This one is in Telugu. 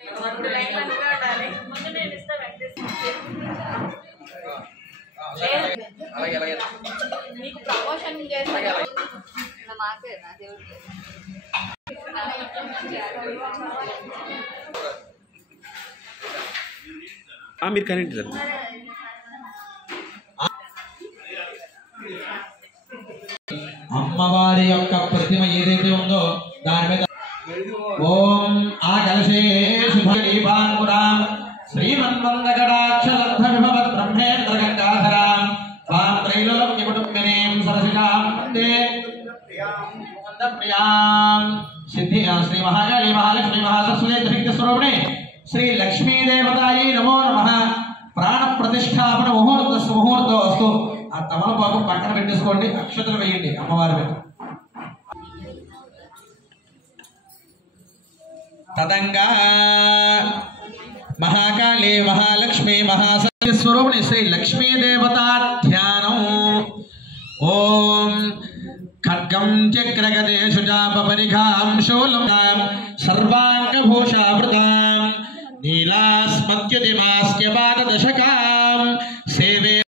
మీరు కరెంట్ సార్ అమ్మవారి యొక్క ప్రతిమ ఏదైతే ఉందో దాని మీద ఓం ఆ కలశే శుభదీపాంకురాం శ్రీమన్వందగడాక్షలబ్ధ విభవత్ బ్రహ్మేంద్ర గంగాధరాం వాం త్రైలోక్య కుటుంబినీం సరసికాం వందే ప్రియాం సిద్ధి శ్రీ మహాకాళీ మహాలక్ష్మి మహాసరస్వతి శక్తి స్వరూపిణి శ్రీ లక్ష్మీ దేవతాయై నమో నమః. ప్రాణ ప్రతిష్టాపన ముహూర్తం వస్తూ ఆ తమలపాకు పక్కన పెట్టేసుకోండి, అక్షతలు వేయండి అమ్మవారి మీద. తదంగా మహాకాళీ మహాలక్ష్మి మహాసత్య స్వరూపిణి శ్రీ లక్ష్మీ దేవతా ధ్యానం. ఓం ఖడ్గం చక్రగదేషు చాపపరిఘాం శూలం సర్వాంగభూషావృతాం నీలాస్మత్యుతిమాస్య పాదదశకా